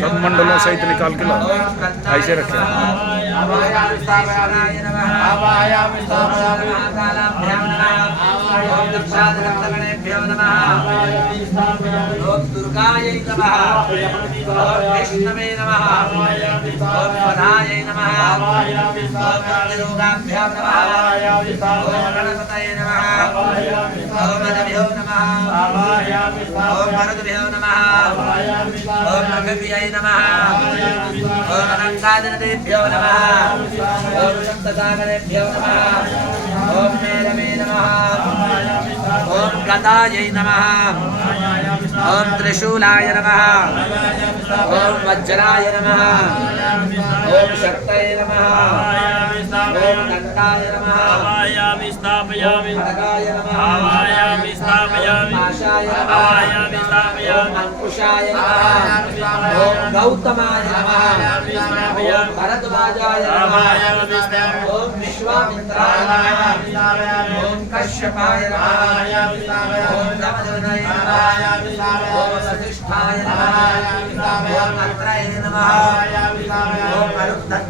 सब मंडलों सहित निकाल के लाओ, ऐसे रखे। ओम दुर्गायै नमः, ओम विष्णवे नमः, ओम स्वधायै नमः, ओम त्रिलोकाभ्यां नमः, ओम गणपतये नमः, ओम नभ्यो नमः, ओम मरुद्भ्यो नमः, ओम नखभ्यै नमः, ओम अनङ्गादिनदेभ्यो नमः, ओम सप्तसागरेभ्यो नमः, ओम मेरवे नमः, ओम गदायै नमः, ओम त्रिशूलाय नमः, ओम वज्राय नमः, ओम शक्तये नमः, ओम दण्डाय नमः, खड्गाय नमः, पाशाय नमः, ओम अंकुशाय नमः, ओम गौतमाय नमः, ओम भरद्वाजाय नमः, ओम विश्वामित्राय नमः, ओम कश्यपाय नमः, ओम नमदनाय नमः, ओम वसिष्ठाय नमः, ओम अत्रये नमः, ओम